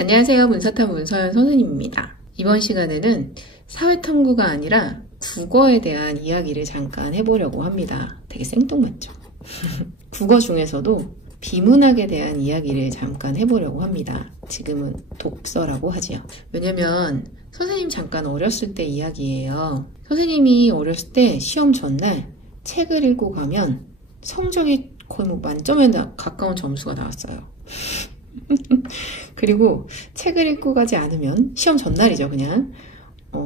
안녕하세요. 문사탐 문서연 선생님입니다. 이번 시간에는 사회탐구가 아니라 국어에 대한 이야기를 잠깐 해보려고 합니다. 되게 생뚱맞죠? 국어 중에서도 비문학에 대한 이야기를 잠깐 해보려고 합니다. 지금은 독서라고 하지요. 왜냐면 선생님 잠깐 어렸을 때 이야기예요. 선생님이 어렸을 때 시험 전날 책을 읽고 가면 성적이 거의 만점에 가까운 점수가 나왔어요. 그리고 책을 읽고 가지 않으면 시험 전날이죠, 그냥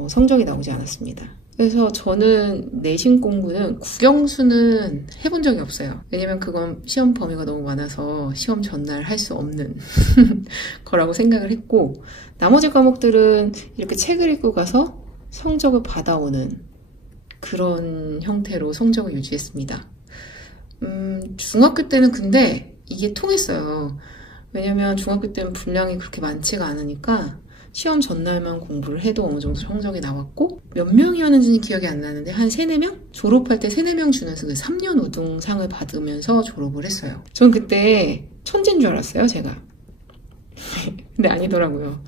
성적이 나오지 않았습니다. 그래서 저는 내신 공부는 국영수는 해본 적이 없어요. 왜냐면 그건 시험 범위가 너무 많아서 시험 전날 할 수 없는 거라고 생각을 했고, 나머지 과목들은 이렇게 책을 읽고 가서 성적을 받아오는 그런 형태로 성적을 유지했습니다. 중학교 때는 근데 이게 통했어요. 왜냐면 중학교 때는 분량이 그렇게 많지가 않으니까 시험 전날만 공부를 해도 어느 정도 성적이 나왔고, 몇 명이었는지는 기억이 안 나는데 한 3, 4명? 졸업할 때 3, 4명 주면서 그 3년 우등상을 받으면서 졸업을 했어요. 전 그때 천재인 줄 알았어요, 제가. 근데 아니더라고요.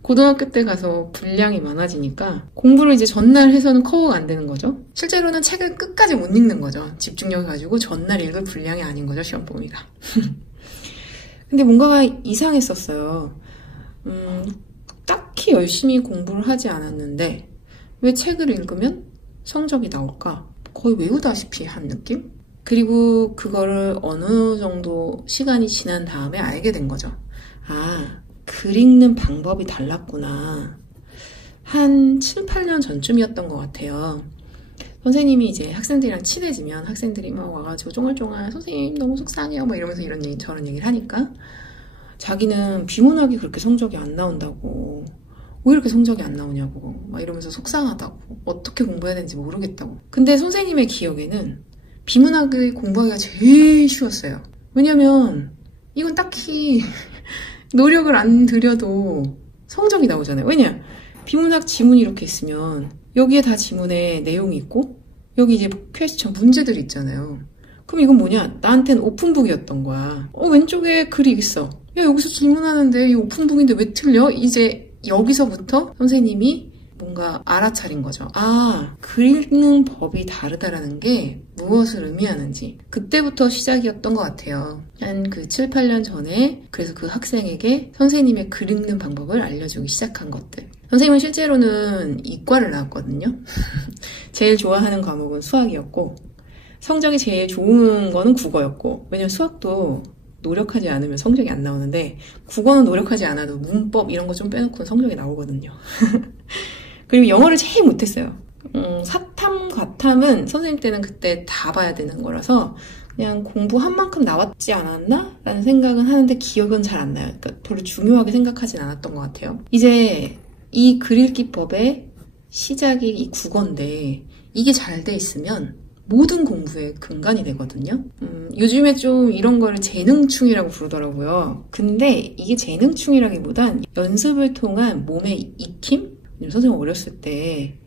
고등학교 때 가서 분량이 많아지니까 공부를 이제 전날 해서는 커버가 안 되는 거죠. 실제로는 책을 끝까지 못 읽는 거죠. 집중력을 가지고 전날 읽을 분량이 아닌 거죠, 시험 범위가. 근데 뭔가가 이상했었어요. 딱히 열심히 공부를 하지 않았는데 왜 책을 읽으면 성적이 나올까? 거의 외우다시피 한 느낌? 그리고 그거를 어느 정도 시간이 지난 다음에 알게 된 거죠. 아, 글 읽는 방법이 달랐구나. 한 7, 8년 전쯤이었던 것 같아요. 선생님이 이제 학생들이랑 친해지면 학생들이 막 와가지고 쫑알쫑알 선생님 너무 속상해요 막 이러면서 이런 얘기 저런 얘기를 하니까 자기는 비문학이 그렇게 성적이 안 나온다고, 왜 이렇게 성적이 안 나오냐고 막 이러면서 속상하다고, 어떻게 공부해야 되는지 모르겠다고. 근데 선생님의 기억에는 비문학을 공부하기가 제일 쉬웠어요. 왜냐면 이건 딱히 노력을 안 들여도 성적이 나오잖아요. 왜냐? 비문학 지문이 이렇게 있으면 여기에 다 지문에 내용이 있고 여기 이제 퀘스천 문제들이 있잖아요. 그럼 이건 뭐냐? 나한테는 오픈북이었던 거야. 왼쪽에 글이 있어. 야, 여기서 질문하는데 이 오픈북인데 왜 틀려? 이제 여기서부터 선생님이 뭔가 알아차린 거죠. 아, 글 읽는 법이 다르다라는 게 무엇을 의미하는지. 그때부터 시작이었던 것 같아요. 한 그 7, 8년 전에 그래서 그 학생에게 선생님의 글 읽는 방법을 알려주기 시작한 것들. 선생님은 실제로는 이과를 나왔거든요. 제일 좋아하는 과목은 수학이었고 성적이 제일 좋은 거는 국어였고, 왜냐면 수학도 노력하지 않으면 성적이 안 나오는데 국어는 노력하지 않아도 문법 이런 거 좀 빼놓고는 성적이 나오거든요. 그리고 영어를 제일 못했어요. 사탐, 과탐은 선생님 때는 그때 다 봐야 되는 거라서 그냥 공부한 만큼 나왔지 않았나? 라는 생각은 하는데 기억은 잘 안 나요. 그러니까 별로 중요하게 생각하진 않았던 것 같아요. 이제 이 글읽기법의 시작이 이 국어인데 이게 잘 돼 있으면 모든 공부의 근간이 되거든요. 요즘에 좀 이런 거를 재능충이라고 부르더라고요. 근데 이게 재능충이라기보단 연습을 통한 몸의 익힘? 선생님 어렸을 때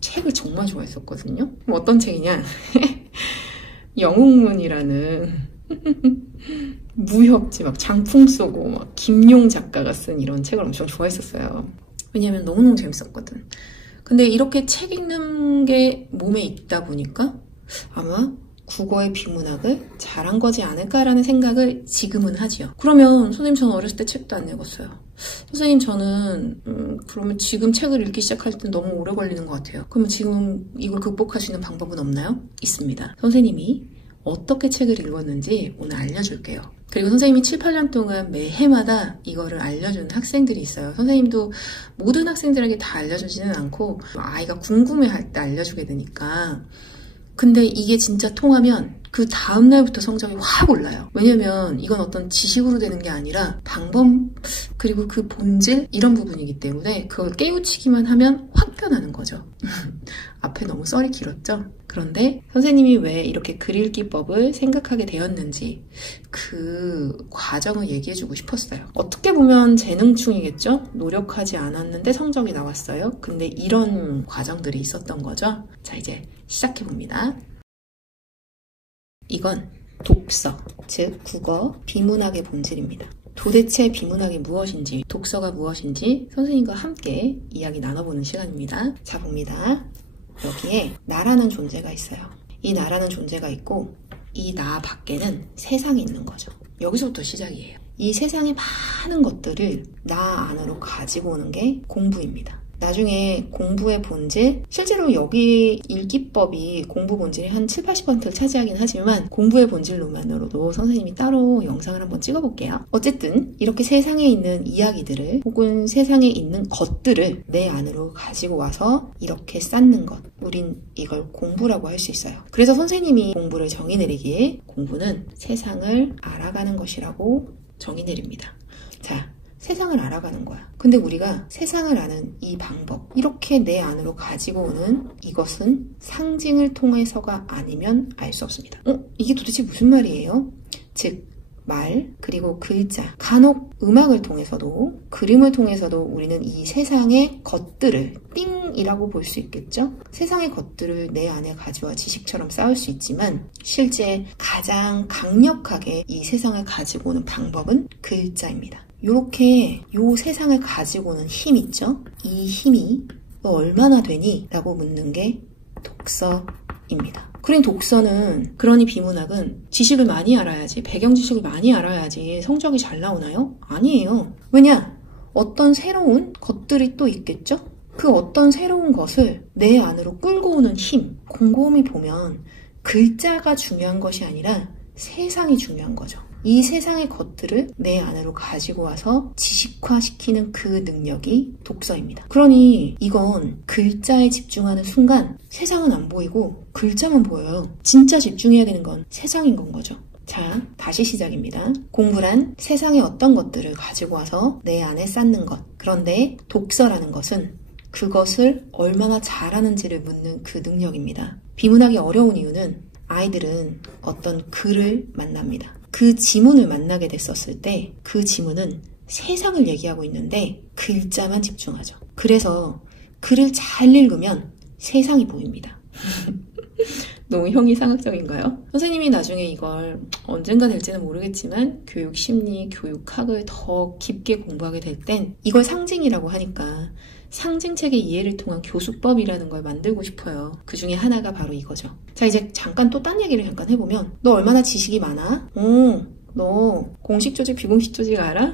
책을 정말 좋아했었거든요. 어떤 책이냐? 영웅문이라는 무협지 막 장풍 쏘고 막 김용 작가가 쓴 이런 책을 엄청 좋아했었어요. 왜냐면 너무너무 재밌었거든. 근데 이렇게 책 읽는 게 몸에 있다 보니까 아마 국어의 비문학을 잘한 거지 않을까라는 생각을 지금은 하지요. 그러면 선생님 저는 어렸을 때 책도 안 읽었어요. 선생님 저는 그러면 지금 책을 읽기 시작할 때 너무 오래 걸리는 것 같아요. 그러면 지금 이걸 극복할 수 있는 방법은 없나요? 있습니다. 선생님이 어떻게 책을 읽었는지 오늘 알려줄게요. 그리고 선생님이 7, 8년 동안 매해마다 이거를 알려주는 학생들이 있어요. 선생님도 모든 학생들에게 다 알려주지는 않고 아이가 궁금해할 때 알려주게 되니까. 근데 이게 진짜 통하면 그 다음날부터 성적이 확 올라요. 왜냐면 이건 어떤 지식으로 되는 게 아니라 방법 그리고 그 본질 이런 부분이기 때문에 그걸 깨우치기만 하면 확 변하는 거죠. 앞에 너무 썰이 길었죠? 그런데 선생님이 왜 이렇게 글 읽기법을 생각하게 되었는지 그 과정을 얘기해주고 싶었어요. 어떻게 보면 재능충이겠죠? 노력하지 않았는데 성적이 나왔어요. 근데 이런 과정들이 있었던 거죠. 자, 이제 시작해봅니다. 이건 독서, 즉 국어 비문학의 본질입니다. 도대체 비문학이 무엇인지, 독서가 무엇인지 선생님과 함께 이야기 나눠보는 시간입니다. 자, 봅니다. 여기에 나라는 존재가 있어요. 이 나라는 존재가 있고 이 나 밖에는 세상이 있는 거죠. 여기서부터 시작이에요. 이 세상의 많은 것들을 나 안으로 가지고 오는 게 공부입니다. 나중에 공부의 본질, 실제로 여기 읽기법이 공부 본질이 한 7, 80%를 차지하긴 하지만 공부의 본질로만으로도 선생님이 따로 영상을 한번 찍어볼게요. 어쨌든 이렇게 세상에 있는 이야기들을 혹은 세상에 있는 것들을 내 안으로 가지고 와서 이렇게 쌓는 것, 우린 이걸 공부라고 할 수 있어요. 그래서 선생님이 공부를 정의 내리기에 공부는 세상을 알아가는 것이라고 정의 내립니다. 자, 세상을 알아가는 거야. 근데 우리가 세상을 아는 이 방법, 이렇게 내 안으로 가지고 오는 이것은 상징을 통해서가 아니면 알 수 없습니다. 이게 도대체 무슨 말이에요? 즉, 말, 그리고 글자, 간혹 음악을 통해서도, 그림을 통해서도 우리는 이 세상의 것들을 띵이라고 볼 수 있겠죠? 세상의 것들을 내 안에 가져와 지식처럼 쌓을 수 있지만 실제 가장 강력하게 이 세상을 가지고 오는 방법은 글자입니다. 이렇게 요 세상을 가지고 오는 힘 있죠? 이 힘이 너 얼마나 되니? 라고 묻는 게 독서입니다. 그러니 비문학은 지식을 많이 알아야지, 배경 지식을 많이 알아야지 성적이 잘 나오나요? 아니에요. 왜냐? 어떤 새로운 것들이 또 있겠죠? 그 어떤 새로운 것을 내 안으로 끌고 오는 힘, 곰곰이 보면 글자가 중요한 것이 아니라 세상이 중요한 거죠. 이 세상의 것들을 내 안으로 가지고 와서 지식화시키는 그 능력이 독서입니다. 그러니 이건 글자에 집중하는 순간 세상은 안 보이고 글자만 보여요. 진짜 집중해야 되는 건 세상인 건 거죠. 자, 다시 시작입니다. 공부란 세상의 어떤 것들을 가지고 와서 내 안에 쌓는 것. 그런데 독서라는 것은 그것을 얼마나 잘하는지를 묻는 그 능력입니다. 비문학이 어려운 이유는 아이들은 어떤 글을 만납니다. 그 지문을 만나게 됐었을 때 그 지문은 세상을 얘기하고 있는데 글자만 집중하죠. 그래서 글을 잘 읽으면 세상이 보입니다. 너무 형이상학적인가요? 선생님이 나중에 이걸 언젠가 될지는 모르겠지만 교육 심리, 교육학을 더 깊게 공부하게 될 땐 이걸 상징이라고 하니까 상징책의 이해를 통한 교수법이라는 걸 만들고 싶어요. 그 중에 하나가 바로 이거죠. 자, 이제 잠깐 또 딴 얘기를 잠깐 해보면 너 얼마나 지식이 많아? 너 공식 조직, 비공식 조직 알아?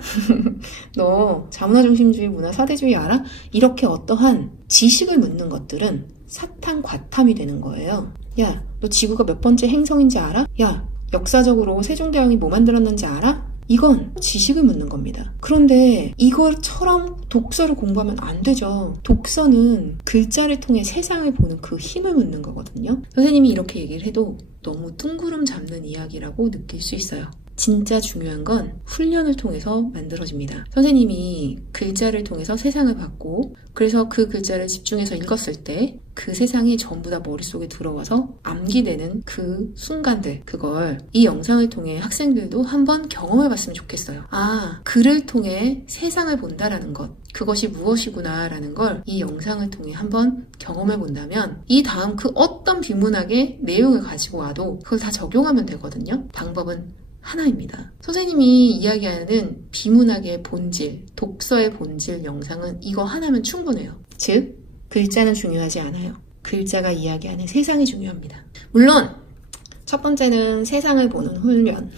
너 자문화중심주의, 문화 사대주의 알아? 이렇게 어떠한 지식을 묻는 것들은 사탐, 과탐이 되는 거예요. 야, 너 지구가 몇 번째 행성인지 알아? 야, 역사적으로 세종대왕이 뭐 만들었는지 알아? 이건 지식을 묻는 겁니다. 그런데 이것처럼 독서를 공부하면 안 되죠. 독서는 글자를 통해 세상을 보는 그 힘을 묻는 거거든요. 선생님이 이렇게 얘기를 해도 너무 뜬구름 잡는 이야기라고 느낄 수 있어요. 진짜 중요한 건 훈련을 통해서 만들어집니다. 선생님이 글자를 통해서 세상을 봤고 그래서 그 글자를 집중해서 읽었을 때 그 세상이 전부 다 머릿속에 들어와서 암기되는 그 순간들, 그걸 이 영상을 통해 학생들도 한번 경험해봤으면 좋겠어요. 아, 글을 통해 세상을 본다라는 것, 그것이 무엇이구나 라는 걸 이 영상을 통해 한번 경험해본다면 이 다음 그 어떤 비문학의 내용을 가지고 와도 그걸 다 적용하면 되거든요. 방법은 하나입니다. 선생님이 이야기하는 비문학의 본질, 독서의 본질 영상은 이거 하나면 충분해요. 즉, 글자는 중요하지 않아요. 글자가 이야기하는 세상이 중요합니다. 물론 첫 번째는 세상을 보는 훈련.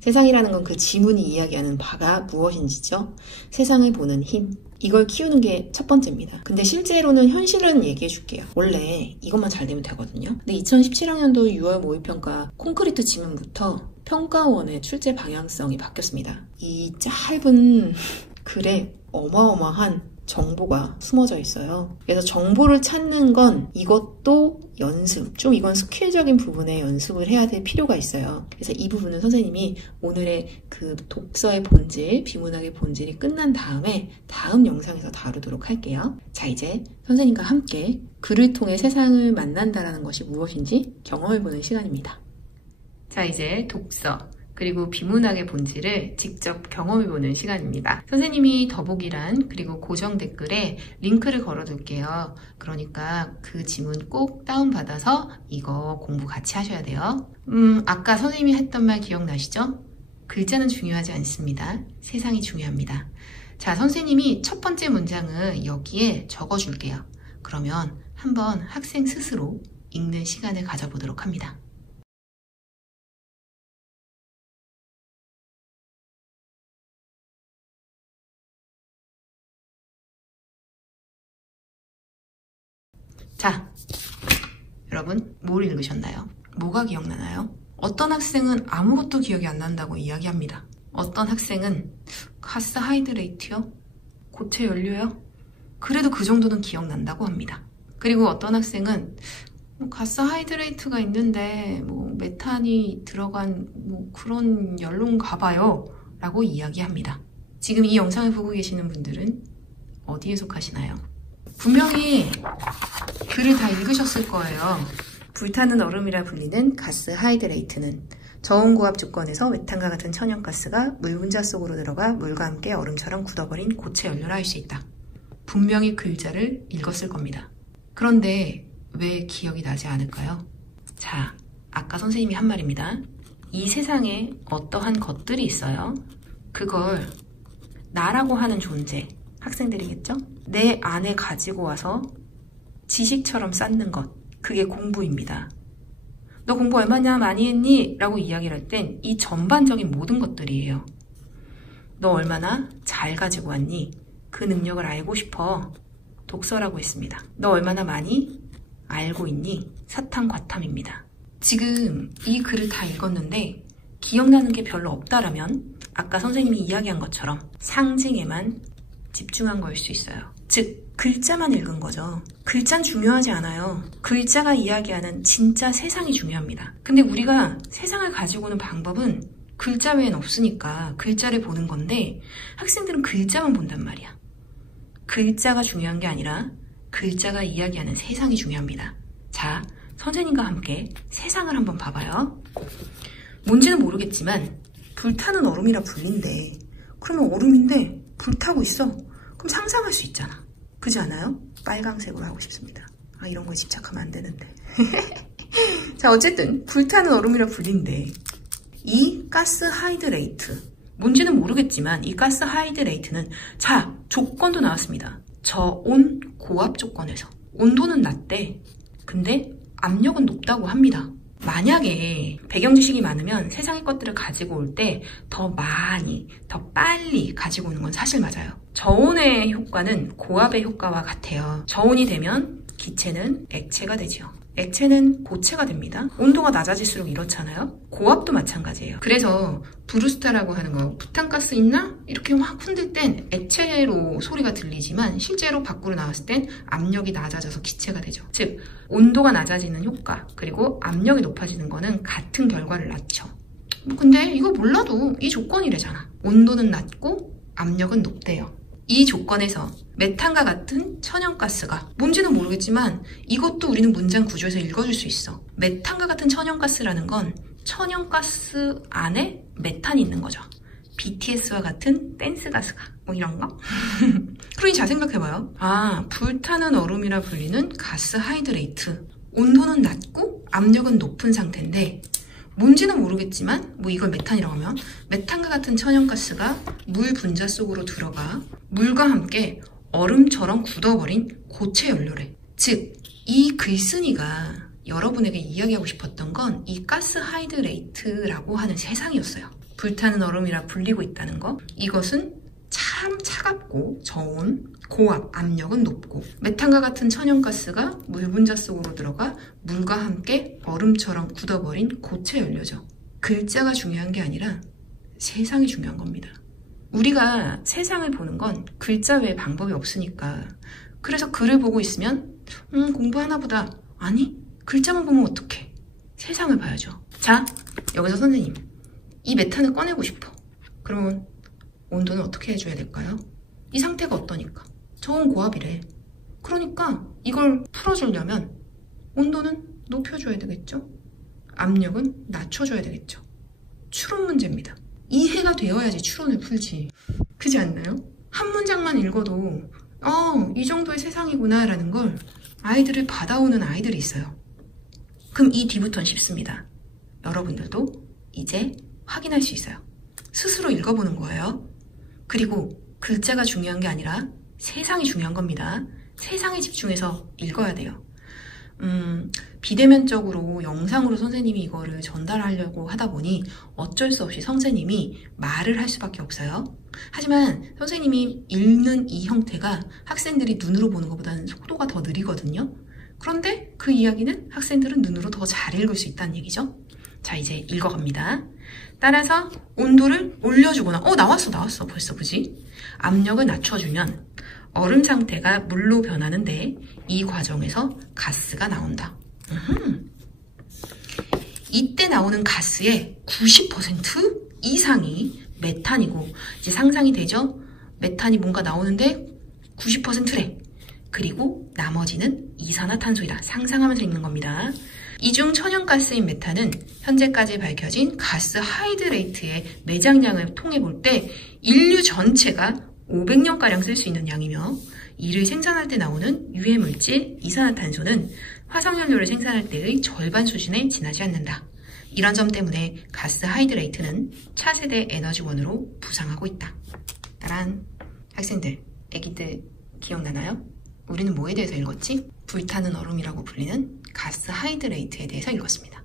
세상이라는 건 그 지문이 이야기하는 바가 무엇인지죠. 세상을 보는 힘. 이걸 키우는 게 첫 번째입니다. 근데 실제로는 현실은 얘기해 줄게요. 원래 이것만 잘 되면 되거든요. 근데 2017학년도 6월 모의평가 콘크리트 지문부터 평가원의 출제 방향성이 바뀌었습니다. 이 짧은 글에 어마어마한 정보가 숨어져 있어요. 그래서 정보를 찾는 건 이것도 연습, 좀 이건 스킬적인 부분에 연습을 해야 될 필요가 있어요. 그래서 이 부분은 선생님이 오늘의 그 독서의 본질, 비문학의 본질이 끝난 다음에 다음 영상에서 다루도록 할게요. 자, 이제 선생님과 함께 글을 통해 세상을 만난다라는 것이 무엇인지 경험해보는 시간입니다. 자, 이제 독서 그리고 비문학의 본질을 직접 경험해보는 시간입니다. 선생님이 더보기란 그리고 고정 댓글에 링크를 걸어둘게요. 그러니까 그 지문 꼭 다운받아서 이거 공부 같이 하셔야 돼요. 아까 선생님이 했던 말 기억나시죠? 글자는 중요하지 않습니다. 세상이 중요합니다. 자, 선생님이 첫 번째 문장을 여기에 적어줄게요. 그러면 한번 학생 스스로 읽는 시간을 가져보도록 합니다. 자, 여러분 뭘 읽으셨나요? 뭐가 기억나나요? 어떤 학생은 아무것도 기억이 안 난다고 이야기합니다. 어떤 학생은 가스 하이드레이트요? 고체 연료요? 그래도 그 정도는 기억난다고 합니다. 그리고 어떤 학생은 가스 하이드레이트가 있는데 메탄이 들어간 그런 연료인가 봐요 라고 이야기합니다. 지금 이 영상을 보고 계시는 분들은 어디에 속하시나요? 분명히 글을 다 읽으셨을 거예요. 불타는 얼음이라 불리는 가스 하이드레이트는 저온고압 조건에서 메탄과 같은 천연가스가 물 분자 속으로 들어가 물과 함께 얼음처럼 굳어버린 고체 연료라 할 수 있다. 분명히 글자를 읽었을 겁니다. 그런데 왜 기억이 나지 않을까요? 자, 아까 선생님이 한 말입니다. 이 세상에 어떠한 것들이 있어요. 그걸 나라고 하는 존재, 학생들이겠죠? 내 안에 가지고 와서 지식처럼 쌓는 것, 그게 공부입니다. 너 공부 얼마냐? 많이 했니? 라고 이야기를 할 땐 이 전반적인 모든 것들이에요. 너 얼마나 잘 가지고 왔니? 그 능력을 알고 싶어. 독서라고 했습니다. 너 얼마나 많이 알고 있니? 사탐과탐입니다. 지금 이 글을 다 읽었는데 기억나는 게 별로 없다라면 아까 선생님이 이야기한 것처럼 상징에만 집중한 거일 수 있어요. 즉, 글자만 읽은 거죠. 글자는 중요하지 않아요. 글자가 이야기하는 진짜 세상이 중요합니다. 근데 우리가 세상을 가지고 오는 방법은 글자 외엔 없으니까 글자를 보는 건데 학생들은 글자만 본단 말이야. 글자가 중요한 게 아니라 글자가 이야기하는 세상이 중요합니다. 자, 선생님과 함께 세상을 한번 봐봐요. 뭔지는 모르겠지만 불타는 얼음이라 불린대. 그러면 얼음인데 불타고 있어. 그럼 상상할 수 있잖아. 그렇지 않아요? 빨강색으로 하고 싶습니다. 이런 거에 집착하면 안 되는데. 자, 어쨌든 불타는 얼음이라 불린대. 이 가스 하이드레이트, 뭔지는 모르겠지만 이 가스 하이드레이트는 자, 조건도 나왔습니다. 저온 고압 조건에서 온도는 낮대. 근데 압력은 높다고 합니다. 만약에 배경 지식이 많으면 세상의 것들을 가지고 올 때 더 많이, 더 빨리 가지고 오는 건 사실 맞아요. 저온의 효과는 고압의 효과와 같아요. 저온이 되면 기체는 액체가 되지요. 액체는 고체가 됩니다. 온도가 낮아질수록 이렇잖아요. 고압도 마찬가지예요. 그래서 브루스타라고 하는 거, 부탄가스 있나? 이렇게 확 흔들 땐 액체로 소리가 들리지만 실제로 밖으로 나왔을 땐 압력이 낮아져서 기체가 되죠. 즉, 온도가 낮아지는 효과 그리고 압력이 높아지는 거는 같은 결과를 낳죠. 근데 이거 몰라도 이 조건이래잖아. 온도는 낮고 압력은 높대요. 이 조건에서 메탄과 같은 천연가스가 뭔지는 모르겠지만 이것도 우리는 문장 구조에서 읽어줄 수 있어. 메탄과 같은 천연가스라는 건 천연가스 안에 메탄이 있는 거죠. BTS와 같은 댄스가스가 이런 거? 그러니 잘 생각해봐요. 불타는 얼음이라 불리는 가스 하이드레이트. 온도는 낮고 압력은 높은 상태인데 뭔지는 모르겠지만 이걸 메탄이라고 하면 메탄과 같은 천연가스가 물 분자 속으로 들어가 물과 함께 얼음처럼 굳어버린 고체 연료래. 즉, 이 글쓴이가 여러분에게 이야기하고 싶었던 건 이 가스 하이드레이트라고 하는 세상이었어요. 불타는 얼음이라 불리고 있다는 거. 이것은 참 차갑고 저온, 고압, 압력은 높고 메탄과 같은 천연가스가 물 분자 속으로 들어가 물과 함께 얼음처럼 굳어버린 고체 연료죠. 글자가 중요한 게 아니라 세상이 중요한 겁니다. 우리가 세상을 보는 건 글자 외에 방법이 없으니까. 그래서 글을 보고 있으면 공부하나 보다. 아니, 글자만 보면 어떡해. 세상을 봐야죠. 자, 여기서 선생님, 이 메탄을 꺼내고 싶어. 그러면 온도는 어떻게 해줘야 될까요? 이 상태가 어떠니까? 저온 고압이래. 그러니까 이걸 풀어주려면 온도는 높여줘야 되겠죠? 압력은 낮춰줘야 되겠죠? 추론 문제입니다. 이해가 되어야지 추론을 풀지. 그렇지 않나요? 한 문장만 읽어도 이 정도의 세상이구나 라는 걸 아이들을 받아오는 아이들이 있어요. 그럼 이 뒤부터는 쉽습니다. 여러분들도 이제 확인할 수 있어요. 스스로 읽어보는 거예요. 그리고 글자가 중요한 게 아니라 세상이 중요한 겁니다. 세상에 집중해서 읽어야 돼요. 비대면적으로 영상으로 선생님이 이거를 전달하려고 하다 보니 어쩔 수 없이 선생님이 말을 할 수밖에 없어요. 하지만 선생님이 읽는 이 형태가 학생들이 눈으로 보는 것보다는 속도가 더 느리거든요. 그런데 그 이야기는 학생들은 눈으로 더 잘 읽을 수 있다는 얘기죠. 자, 이제 읽어갑니다. 따라서 온도를 올려주거나 나왔어 벌써 그지? 압력을 낮춰주면 얼음 상태가 물로 변하는데 이 과정에서 가스가 나온다. 이때 나오는 가스의 90% 이상이 메탄이고, 이제 상상이 되죠? 메탄이 뭔가 나오는데 90%래. 그리고 나머지는 이산화탄소이다. 상상하면서 읽는 겁니다. 이 중 천연가스인 메탄은 현재까지 밝혀진 가스 하이드레이트의 매장량을 통해 볼 때 인류 전체가 500년가량 쓸 수 있는 양이며, 이를 생산할 때 나오는 유해물질 이산화탄소는 화석연료를 생산할 때의 절반 수준에 지나지 않는다. 이런 점 때문에 가스 하이드레이트는 차세대 에너지원으로 부상하고 있다. 따란 학생들, 애기들 기억나나요? 우리는 뭐에 대해서 읽었지? 불타는 얼음이라고 불리는 가스 하이드레이트에 대해서 읽었습니다.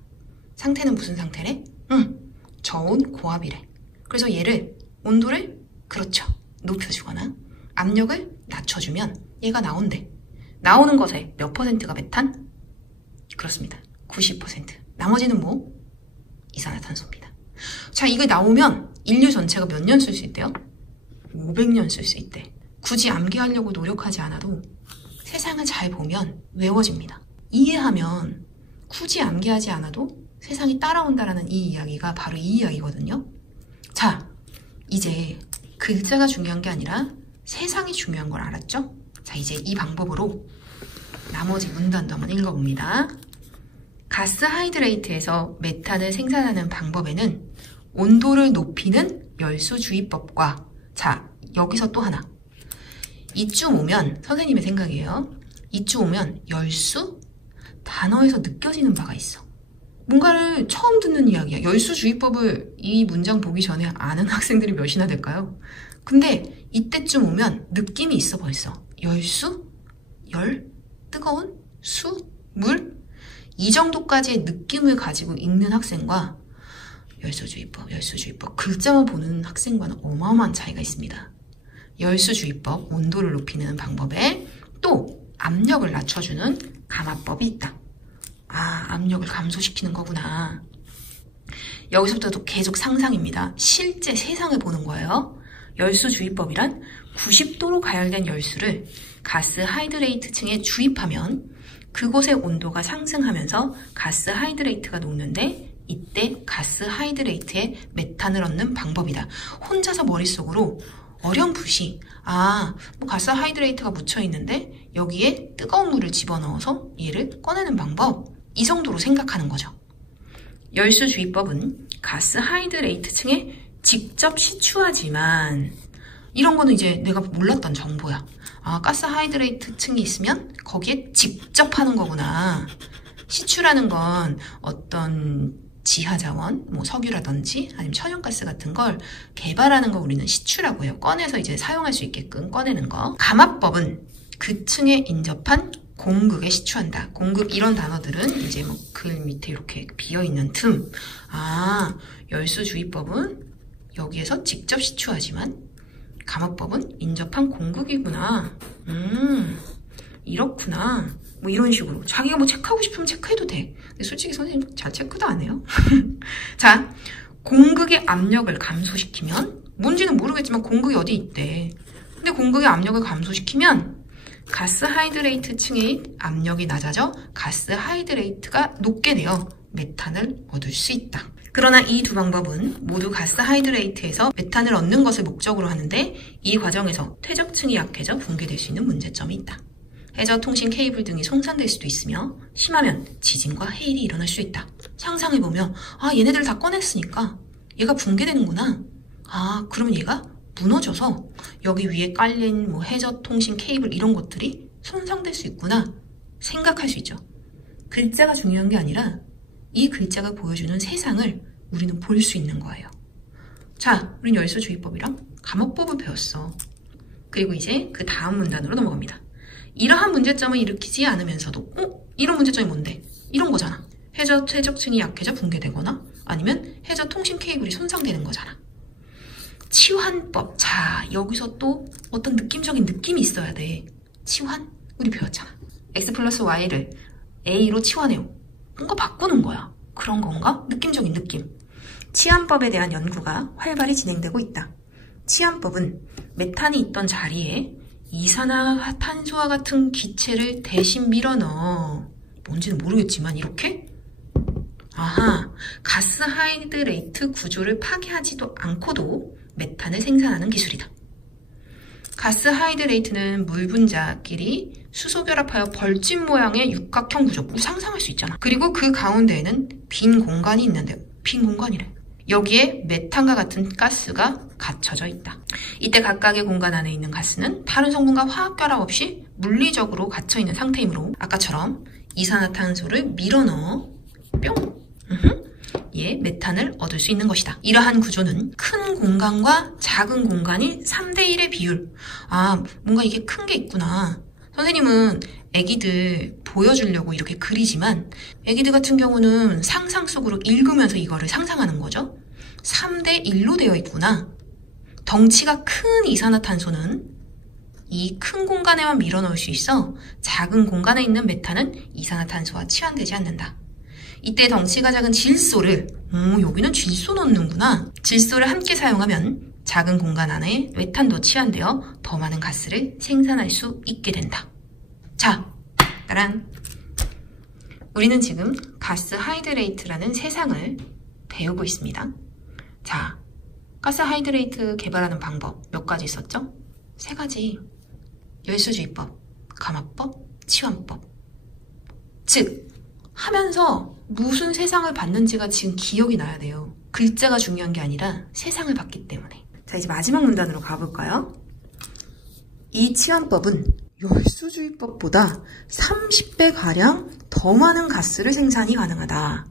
상태는 무슨 상태래? 저온 고압이래. 그래서 얘를 온도를 그렇죠. 높여주거나 압력을 낮춰주면 얘가 나온대. 나오는 것에 몇 퍼센트가 메탄? 그렇습니다. 90%. 나머지는 뭐? 이산화탄소입니다. 자, 이거 나오면 인류 전체가 몇 년 쓸 수 있대요? 500년 쓸 수 있대. 굳이 암기하려고 노력하지 않아도 세상을 잘 보면 외워집니다. 이해하면 굳이 암기하지 않아도 세상이 따라온다라는 이 이야기가 바로 이 이야기거든요. 자, 이제 글자가 중요한 게 아니라 세상이 중요한 걸 알았죠? 자, 이제 이 방법으로 나머지 문단도 한번 읽어봅니다. 가스 하이드레이트에서 메탄을 생산하는 방법에는 온도를 높이는 열수주의법과, 자, 여기서 또 하나. 이쯤 오면, 선생님의 생각이에요. 이쯤 오면 열수? 단어에서 느껴지는 바가 있어. 뭔가를 처음 듣는 이야기야. 열수주의법을 이 문장 보기 전에 아는 학생들이 몇이나 될까요? 근데 이때쯤 오면 느낌이 있어 벌써. 열수? 열? 뜨거운? 수? 물? 이 정도까지의 느낌을 가지고 읽는 학생과 열수주의법 글자만 보는 학생과는 어마어마한 차이가 있습니다. 열수주의법, 온도를 높이는 방법에 또 압력을 낮춰주는 감압법이 있다. 아, 압력을 감소시키는 거구나. 여기서부터도 계속 상상입니다. 실제 세상을 보는 거예요. 열수주의법이란 90도로 가열된 열수를 가스 하이드레이트 층에 주입하면 그곳의 온도가 상승하면서 가스 하이드레이트가 녹는데, 이때 가스 하이드레이트에 메탄을 얻는 방법이다. 혼자서 머릿속으로 어렴풋이 뭐 가스 하이드레이트가 묻혀있는데 여기에 뜨거운 물을 집어넣어서 얘를 꺼내는 방법, 이 정도로 생각하는 거죠. 열수주의법은 가스 하이드레이트 층에 직접 시추하지만, 이런 거는 이제 내가 몰랐던 정보야. 가스 하이드레이트 층이 있으면 거기에 직접 하는 거구나. 시추라는 건 어떤 지하자원, 뭐 석유라든지 아니면 천연가스 같은 걸 개발하는 거 우리는 시추라고 해요. 꺼내서 이제 사용할 수 있게끔 꺼내는 거. 감압법은 그 층에 인접한 공극에 시추한다. 공극, 이런 단어들은 이제 뭐 글 밑에 이렇게 비어있는 틈. 열수주의법은 여기에서 직접 시추하지만 감압법은 인접한 공극이구나. 이렇구나. 뭐 이런 식으로. 자기가 뭐 체크하고 싶으면 체크해도 돼. 근데 솔직히 선생님 잘 체크도 안 해요. 자, 공극의 압력을 감소시키면, 뭔지는 모르겠지만 공극이 어디 있대. 근데 공극의 압력을 감소시키면 가스 하이드레이트 층의 압력이 낮아져 가스 하이드레이트가 녹게 되어 메탄을 얻을 수 있다. 그러나 이 두 방법은 모두 가스 하이드레이트에서 메탄을 얻는 것을 목적으로 하는데, 이 과정에서 퇴적층이 약해져 붕괴될 수 있는 문제점이 있다. 해저 통신 케이블 등이 손상될 수도 있으며, 심하면 지진과 해일이 일어날 수 있다. 상상해보면 얘네들 다 꺼냈으니까 얘가 붕괴되는구나. 그러면 얘가 무너져서 여기 위에 깔린 뭐 해저 통신 케이블 이런 것들이 손상될 수 있구나 생각할 수 있죠. 글자가 중요한 게 아니라 이 글자가 보여주는 세상을 우리는 볼 수 있는 거예요. 자, 우린 열수주의법이랑 감업법을 배웠어. 그리고 이제 그 다음 문단으로 넘어갑니다. 이러한 문제점을 일으키지 않으면서도 이런 문제점이 뭔데? 이런 거잖아. 해저 퇴적층이 약해져 붕괴되거나 아니면 해저 통신 케이블이 손상되는 거잖아. 치환법. 자, 여기서 또 어떤 느낌적인 느낌이 있어야 돼. 치환? 우리 배웠잖아. x 플러스 y를 a로 치환해요. 뭔가 바꾸는 거야. 그런 건가? 느낌적인 느낌. 치환법에 대한 연구가 활발히 진행되고 있다. 치환법은 메탄이 있던 자리에 이산화탄소와 같은 기체를 대신 밀어넣어. 뭔지는 모르겠지만 이렇게? 아하, 가스 하이드레이트 구조를 파괴하지도 않고도 메탄을 생산하는 기술이다. 가스 하이드레이트는 물 분자끼리 수소 결합하여 벌집 모양의 육각형 구조, 상상할 수 있잖아. 그리고 그 가운데에는 빈 공간이 있는데, 빈 공간이래. 여기에 메탄과 같은 가스가 갇혀져 있다. 이때 각각의 공간 안에 있는 가스는 다른 성분과 화학 결합 없이 물리적으로 갇혀있는 상태이므로 아까처럼 이산화탄소를 밀어넣어 뿅! 예, 메탄을 얻을 수 있는 것이다. 이러한 구조는 큰 공간과 작은 공간이 3대1의 비율. 아, 뭔가 이게 큰 게 있구나. 선생님은 애기들 보여주려고 이렇게 그리지만 애기들 같은 경우는 상상 속으로 읽으면서 이거를 상상하는 거죠. 3대1로 되어 있구나. 덩치가 큰 이산화탄소는 이 큰 공간에만 밀어넣을 수 있어 작은 공간에 있는 메탄은 이산화탄소와 치환되지 않는다. 이때 덩치가 작은 질소를, 여기는 질소 넣는구나. 질소를 함께 사용하면 작은 공간 안에 메탄도 치환되어 더 많은 가스를 생산할 수 있게 된다. 자, 따란. 우리는 지금 가스 하이드레이트라는 세상을 배우고 있습니다. 자, 가스 하이드레이트 개발하는 방법 몇 가지 있었죠? 3가지. 열수주의법, 감압법, 치환법. 즉, 하면서 무슨 세상을 봤는지가 지금 기억이 나야 돼요. 글자가 중요한 게 아니라 세상을 봤기 때문에. 자, 이제 마지막 문단으로 가볼까요? 이 치환법은 열수주의법보다 30배가량 더 많은 가스를 생산이 가능하다.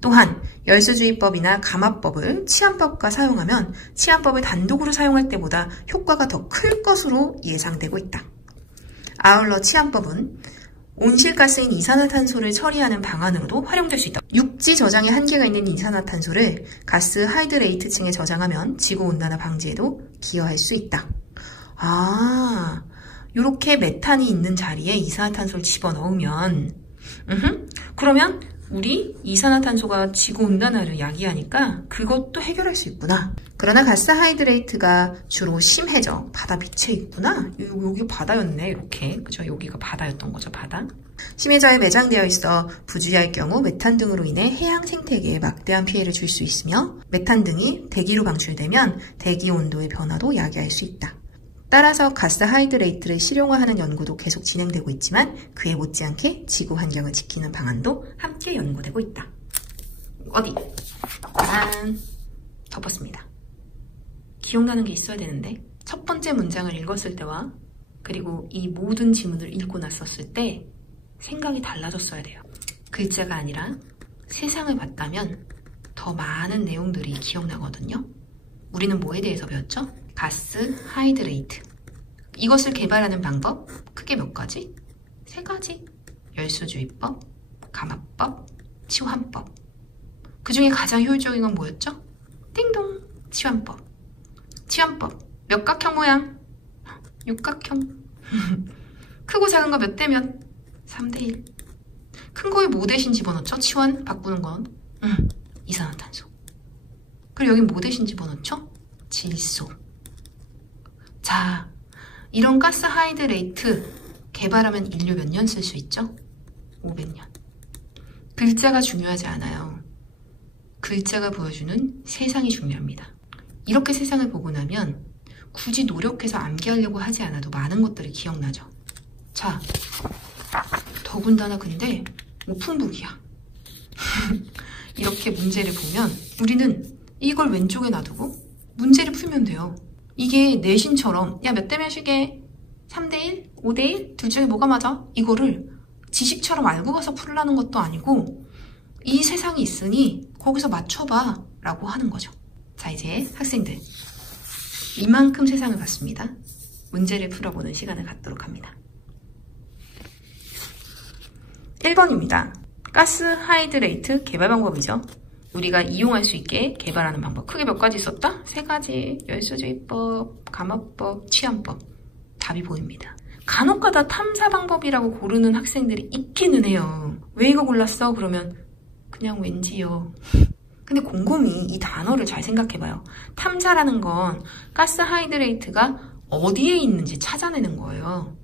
또한 열수주의법이나 감압법을 치환법과 사용하면 치환법을 단독으로 사용할 때보다 효과가 더 클 것으로 예상되고 있다. 아울러 치환법은 온실가스인 이산화탄소를 처리하는 방안으로도 활용될 수 있다. 육지 저장에 한계가 있는 이산화탄소를 가스 하이드레이트층에 저장하면 지구온난화 방지에도 기여할 수 있다. 아, 요렇게 메탄이 있는 자리에 이산화탄소를 집어넣으면 그러면 우리 이산화탄소가 지구온난화를 야기하니까 그것도 해결할 수 있구나. 그러나 가스 하이드레이트가 주로 심해져 바다 밑에 있구나. 여기 바다였네. 이렇게. 그죠? 여기가 바다였던 거죠. 바다. 심해져에 매장되어 있어 부주의할 경우 메탄 등으로 인해 해양 생태계에 막대한 피해를 줄 수 있으며 메탄 등이 대기로 방출되면 대기 온도의 변화도 야기할 수 있다. 따라서 가스 하이드레이트를 실용화하는 연구도 계속 진행되고 있지만 그에 못지않게 지구 환경을 지키는 방안도 함께 연구되고 있다. 어디? 짠! 덮었습니다. 기억나는 게 있어야 되는데 첫 번째 문장을 읽었을 때와 그리고 이 모든 지문을 읽고 났었을 때 생각이 달라졌어야 돼요. 글자가 아니라 세상을 봤다면 더 많은 내용들이 기억나거든요. 우리는 뭐에 대해서 배웠죠? 가스 하이드레이트. 이것을 개발하는 방법 크게 몇 가지? 3가지. 열수주의법, 감압법, 치환법. 그 중에 가장 효율적인 건 뭐였죠? 띵동! 치환법. 치환법. 몇 각형 모양? 육각형. 크고 작은 거 몇 대 몇? 3대1. 큰 거에 뭐 대신 집어넣죠? 치환 바꾸는 건? 이산화탄소. 그리고 여긴 뭐 대신 집어넣죠? 질소. 자, 이런 가스 하이드레이트 개발하면 인류 몇 년 쓸 수 있죠? 500년. 글자가 중요하지 않아요. 글자가 보여주는 세상이 중요합니다. 이렇게 세상을 보고 나면 굳이 노력해서 암기하려고 하지 않아도 많은 것들이 기억나죠. 자, 더군다나 근데 오픈북이야. 이렇게 문제를 보면 우리는 이걸 왼쪽에 놔두고 문제를 풀면 돼요. 이게 내신처럼 야 몇 대 몇이게? 3대1? 5대1? 둘 중에 뭐가 맞아? 이거를 지식처럼 알고 가서 풀라는 것도 아니고 이 세상이 있으니 거기서 맞춰봐 라고 하는 거죠. 자, 이제 학생들 이만큼 세상을 봤습니다. 문제를 풀어보는 시간을 갖도록 합니다. 1번입니다. 가스 하이드레이트 개발 방법이죠. 우리가 이용할 수 있게 개발하는 방법. 크게 몇 가지 있었다? 3가지. 열수주의법, 감화법, 치안법. 답이 보입니다. 간혹가다 탐사 방법이라고 고르는 학생들이 있기는 해요. 왜 이거 골랐어? 그러면 그냥 왠지요. 근데 곰곰이 이 단어를 잘 생각해봐요. 탐사라는 건 가스 하이드레이트가 어디에 있는지 찾아내는 거예요.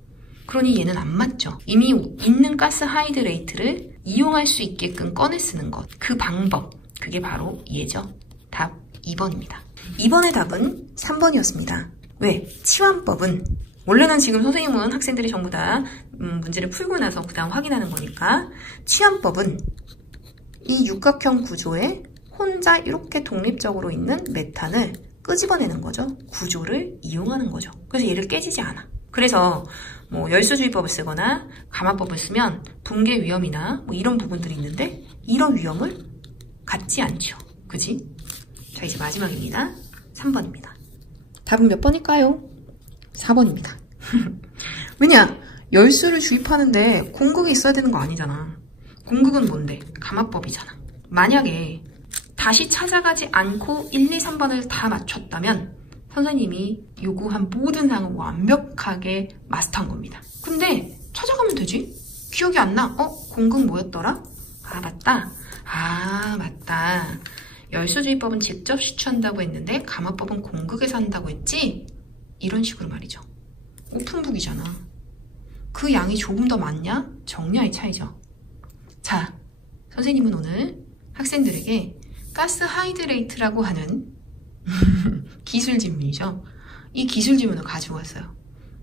그러니 얘는 안 맞죠. 이미 있는 가스 하이드레이트를 이용할 수 있게끔 꺼내 쓰는 것. 그 방법. 그게 바로 얘죠. 답 2번입니다. 2번의 답은 3번이었습니다. 왜? 치환법은 원래는 지금 선생님은 학생들이 전부 다 문제를 풀고 나서 그 다음 확인하는 거니까 치환법은 이 육각형 구조에 혼자 이렇게 독립적으로 있는 메탄을 끄집어내는 거죠. 구조를 이용하는 거죠. 그래서 얘를 깨지지 않아. 그래서 뭐 열수주의법을 쓰거나 감화법을 쓰면 붕괴 위험이나 뭐 이런 부분들이 있는데 이런 위험을 갖지 않죠. 그지? 자, 이제 마지막입니다. 3번입니다. 답은 몇 번일까요? 4번입니다. 왜냐? 열수를 주입하는데 공극이 있어야 되는 거 아니잖아. 공극은 뭔데? 감화법이잖아. 만약에 다시 찾아가지 않고 1, 2, 3번을 다 맞췄다면 선생님이 요구한 모든 사항을 완벽하게 마스터한 겁니다. 근데 찾아가면 되지? 기억이 안 나? 공극 뭐였더라? 아, 맞다. 열수주의법은 직접 시추한다고 했는데 감화법은 공극에서 한다고 했지? 이런 식으로 말이죠. 오픈북이잖아. 그 양이 조금 더 많냐? 정량의 차이죠. 자, 선생님은 오늘 학생들에게 가스 하이드레이트라고 하는 기술 지문이죠. 이 기술 지문을 가지고 왔어요.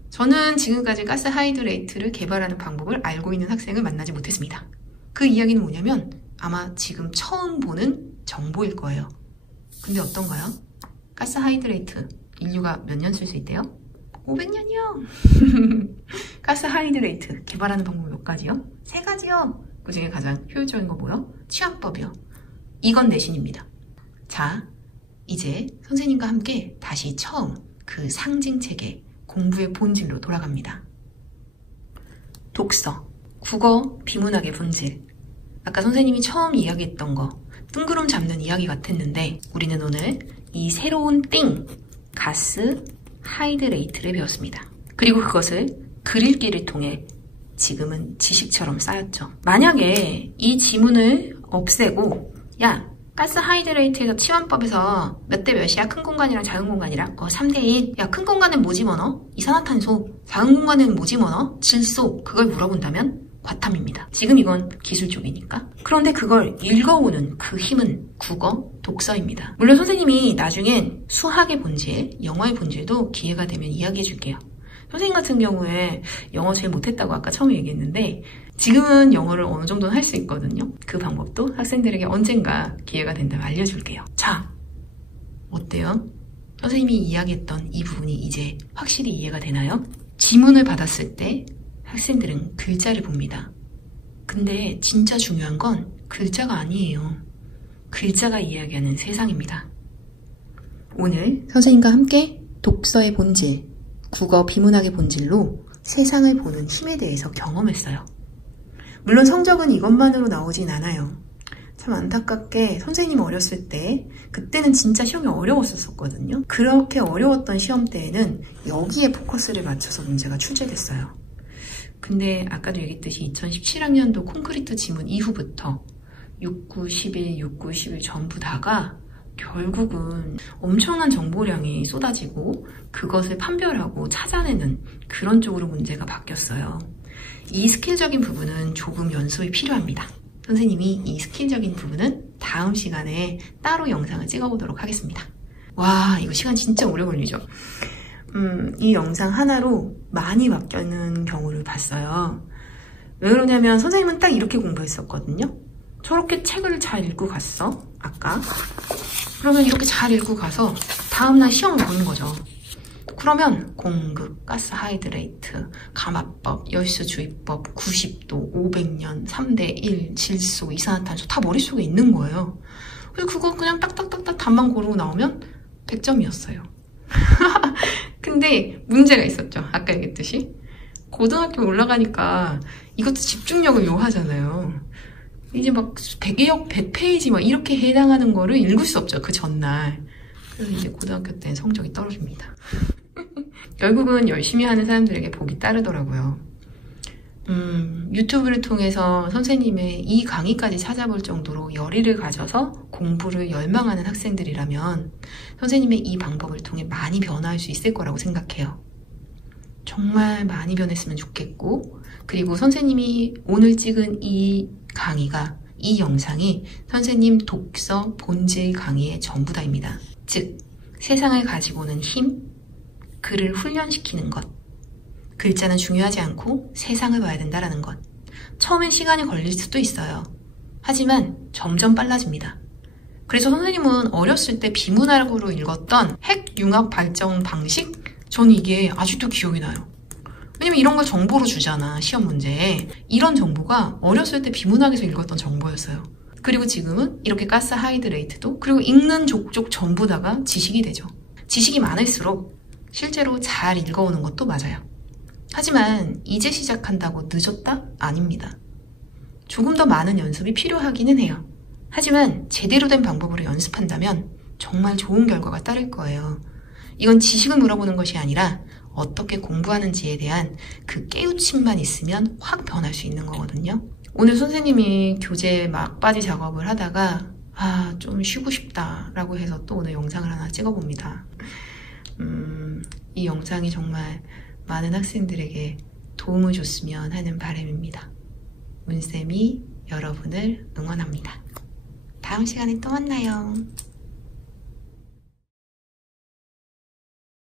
저는 지금까지 가스 하이드레이트를 개발하는 방법을 알고 있는 학생을 만나지 못했습니다. 그 이야기는 뭐냐면 아마 지금 처음 보는 정보일 거예요. 근데 어떤가요? 가스 하이드레이트 인류가 몇 년 쓸 수 있대요? 500년이요. 가스 하이드레이트 개발하는 방법 몇 가지요? 3가지요. 그 중에 가장 효율적인 거 뭐요? 치환법이요. 이건 내신입니다. 자, 이제 선생님과 함께 다시 처음 그 상징체계 공부의 본질로 돌아갑니다. 독서, 국어, 비문학의 본질. 아까 선생님이 처음 이야기했던 거 뜬구름 잡는 이야기 같았는데 우리는 오늘 이 새로운 띵, 가스 하이드레이트를 배웠습니다. 그리고 그것을 글읽기를 통해 지금은 지식처럼 쌓였죠. 만약에 이 지문을 없애고 야, 가스 하이드레이트에서 치환법에서 몇 대 몇이야? 큰 공간이랑 작은 공간이랑? 3대1. 야, 큰 공간은 뭐지 뭐너? 이산화탄소. 작은 공간은 뭐지 뭐너? 질소. 그걸 물어본다면 과탐입니다. 지금 이건 기술 쪽이니까. 그런데 그걸 읽어오는 그 힘은 국어, 독서입니다. 물론 선생님이 나중엔 수학의 본질, 영어의 본질도 기회가 되면 이야기해 줄게요. 선생님 같은 경우에 영어 제일 못했다고 아까 처음에 얘기했는데 지금은 영어를 어느 정도는 할 수 있거든요. 그 방법도 학생들에게 언젠가 기회가 된다면 알려줄게요. 자, 어때요? 선생님이 이야기했던 이 부분이 이제 확실히 이해가 되나요? 지문을 받았을 때 학생들은 글자를 봅니다. 근데 진짜 중요한 건 글자가 아니에요. 글자가 이야기하는 세상입니다. 오늘 선생님과 함께 독서의 본질, 국어 비문학의 본질로 세상을 보는 힘에 대해서 경험했어요. 물론 성적은 이것만으로 나오진 않아요. 참 안타깝게 선생님 어렸을 때 그때는 진짜 시험이 어려웠었거든요. 그렇게 어려웠던 시험 때에는 여기에 포커스를 맞춰서 문제가 출제됐어요. 근데 아까도 얘기했듯이 2017학년도 콘크리트 지문 이후부터 6구, 11, 6구, 11 전부 다가 결국은 엄청난 정보량이 쏟아지고 그것을 판별하고 찾아내는 그런 쪽으로 문제가 바뀌었어요. 이 스킬적인 부분은 조금 연습이 필요합니다. 선생님이 이 스킬적인 부분은 다음 시간에 따로 영상을 찍어보도록 하겠습니다. 와, 이거 시간 진짜 오래 걸리죠? 이 영상 하나로 많이 바뀌는 경우를 봤어요. 왜 그러냐면 선생님은 딱 이렇게 공부했었거든요. 저렇게 책을 잘 읽고 갔어, 아까. 그러면 이렇게 잘 읽고 가서 다음날 시험을 보는 거죠. 그러면 공극, 가스 하이드레이트, 감화법, 열수주의법, 90도, 500년, 3대1, 질소, 이산화탄소 다 머릿속에 있는 거예요. 그래서 그거 그냥 딱딱딱딱 답만 고르고 나오면 100점이었어요. 근데 문제가 있었죠. 아까 얘기했듯이. 고등학교 올라가니까 이것도 집중력을 요하잖아요. 이제 막 100페이지 막 이렇게 해당하는 거를 읽을 수 없죠. 그 전날. 그래서 이제 고등학교 때는 성적이 떨어집니다. 결국은 열심히 하는 사람들에게 복이 따르더라고요. 유튜브를 통해서 선생님의 이 강의까지 찾아볼 정도로 열의를 가져서 공부를 열망하는 학생들이라면 선생님의 이 방법을 통해 많이 변화할 수 있을 거라고 생각해요. 정말 많이 변했으면 좋겠고, 그리고 선생님이 오늘 찍은 이 강의가, 이 영상이 선생님 독서 본질 강의의 전부다입니다. 즉, 세상을 가지고 오는 힘, 글을 훈련시키는 것, 글자는 중요하지 않고 세상을 봐야 된다는 것. 처음엔 시간이 걸릴 수도 있어요. 하지만 점점 빨라집니다. 그래서 선생님은 어렸을 때 비문학으로 읽었던 핵융합 발전 방식? 저는 이게 아직도 기억이 나요. 왜냐면 이런 걸 정보로 주잖아, 시험 문제에. 이런 정보가 어렸을 때 비문학에서 읽었던 정보였어요. 그리고 지금은 이렇게 가스 하이드레이트도, 그리고 읽는 족족 전부 다가 지식이 되죠. 지식이 많을수록 실제로 잘 읽어오는 것도 맞아요. 하지만 이제 시작한다고 늦었다? 아닙니다. 조금 더 많은 연습이 필요하기는 해요. 하지만 제대로 된 방법으로 연습한다면 정말 좋은 결과가 따를 거예요. 이건 지식을 물어보는 것이 아니라 어떻게 공부하는지에 대한 그 깨우침만 있으면 확 변할 수 있는 거거든요. 오늘 선생님이 교재 막바지 작업을 하다가 좀 쉬고 싶다 라고 해서 또 오늘 영상을 하나 찍어봅니다. 이 영상이 정말 많은 학생들에게 도움을 줬으면 하는 바람입니다. 문쌤이 여러분을 응원합니다. 다음 시간에 또 만나요.